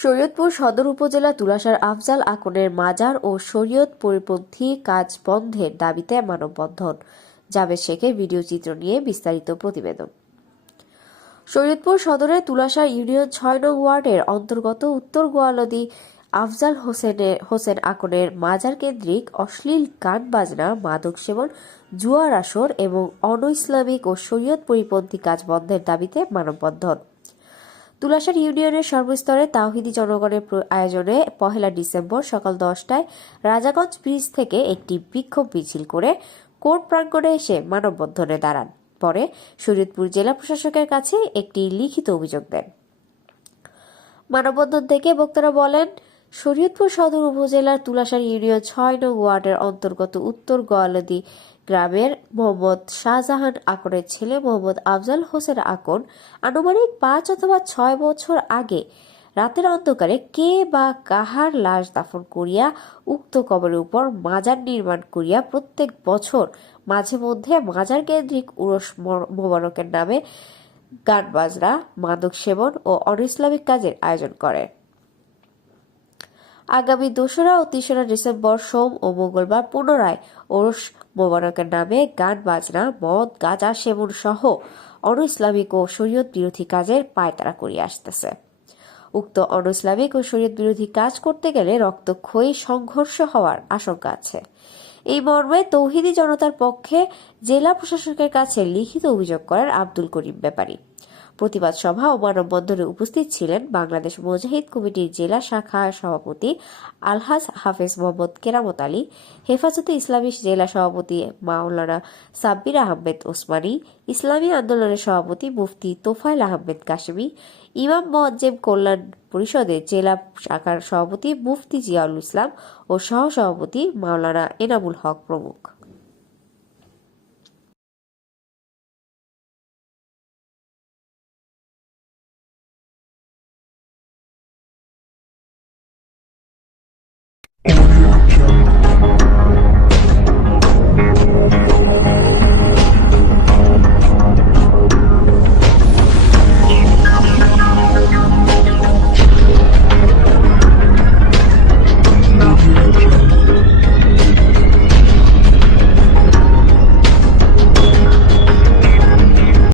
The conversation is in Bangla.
শরীয়তপুর সদর উপজেলা তুলাসার আফজাল আকনের মাজার ও শরীয়ত পরিপন্থী কাজ বন্ধের দাবিতে মানববন্ধন। জাবেদ শেখের ভিডিও চিত্র নিয়ে বিস্তারিত প্রতিবেদন। শরীয়তপুর সদরের তুলাসার ইউনিয়ন ছয় নং ওয়ার্ডের অন্তর্গত উত্তর গোয়ালদি আফজাল হোসেনের হোসেন আকনের মাজার কেন্দ্রিক অশ্লীল গান বাজনা, মাদক সেবন, জুয়ার আসর এবং অন ইসলামিক ও শরীয়ত পরিপন্থী কাজ বন্ধের দাবিতে মানববন্ধন। তুলাসার ইউনিয়নের সর্বস্তরে তাওহিদি জনগণের আয়োজনে পহেলা ডিসেম্বর সকাল দশটায় রাজাগঞ্জ ব্রিজ থেকে একটি বিক্ষোভ মিছিল করে কোর্ট প্রাঙ্গণে এসে মানববন্ধনে দাঁড়ান। পরে শরীয়তপুর জেলা প্রশাসকের কাছে একটি লিখিত অভিযোগ দেন। মানববন্ধন থেকে বক্তারা বলেন শরীয়তপুর সদর উপজেলার তুলাসার ইউনিয়ন ছয় নং ওয়ার্ডের অন্তর্গত উত্তর গোয়ালদি গ্রামের মোহাম্মদ শাহজাহান আকনের ছেলে মোহাম্মদ আফজাল হোসেন আকন আনুমানিক পাঁচ অথবা ছয় বছর আগে রাতের অন্ধকারে কে বা কাহার লাশ দাফন করিয়া উক্ত কবরের উপর মাজার নির্মাণ করিয়া প্রত্যেক বছর মাঝে মধ্যে মাজার কেন্দ্রিক উরস মোবারকের নামে গান বাজনা মাদক সেবন ও অন ইসলামিক কাজের আয়োজন করে। আগামী দোসরা ও তেসরা ডিসেম্বর সোম ও মঙ্গলবার পুনরায় ওরস মোবারকের নামে গান, বাজনা, মদ, গাঁজা, সেবন সহ অন ইসলামিক ও শরীয়ত বিরোধী কাজের পায়তারা করিয়ে আসতেছে। উক্ত অন ইসলামিক ও শরীয়ত বিরোধী কাজ করতে গেলে রক্তক্ষয়ী সংঘর্ষ হওয়ার আশঙ্কা আছে। এই মর্মে তৌহিদি জনতার পক্ষে জেলা প্রশাসকের কাছে লিখিত অভিযোগ করেন আব্দুল করিম ব্যাপারী। প্রতিবাদ সভা ও মানববন্ধনে উপস্থিত ছিলেন বাংলাদেশ মুজাহিদ কমিটির জেলা শাখা সভাপতি আলহাজ হাফেজ মোহাম্মদ কেরামত আলী, হেফাজতে ইসলামী জেলা সভাপতি মাওলানা সাব্বির আহমেদ ওসমানী, ইসলামী আন্দোলনের সভাপতি মুফতি তোফায়েল আহমেদ কাশেমি, ইমাম মোয়াজ্জেম কল্যাণ পরিষদের জেলা শাখার সভাপতি মুফতি জিয়াউল ইসলাম ও সহ সভাপতি মাওলানা এনামুল হক প্রমুখ।